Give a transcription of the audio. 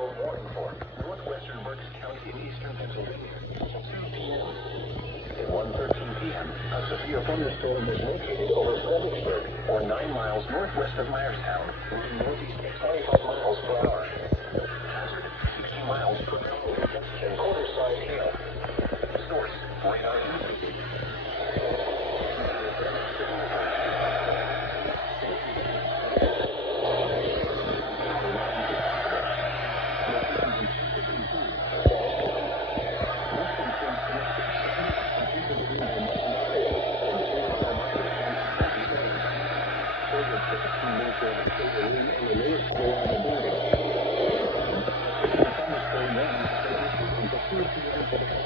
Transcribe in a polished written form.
thunderstorm warning for northwestern Berks County in eastern Pennsylvania until 2 p.m. At 1:13 p.m., a severe thunderstorm is located over Fredericksburg, or 9 miles northwest of Myerstown, moving northeast at 25 miles per hour. Hazard, 60 miles per hour winds and quarter-size hail. Source, radar imagery. Thunderstorm warning for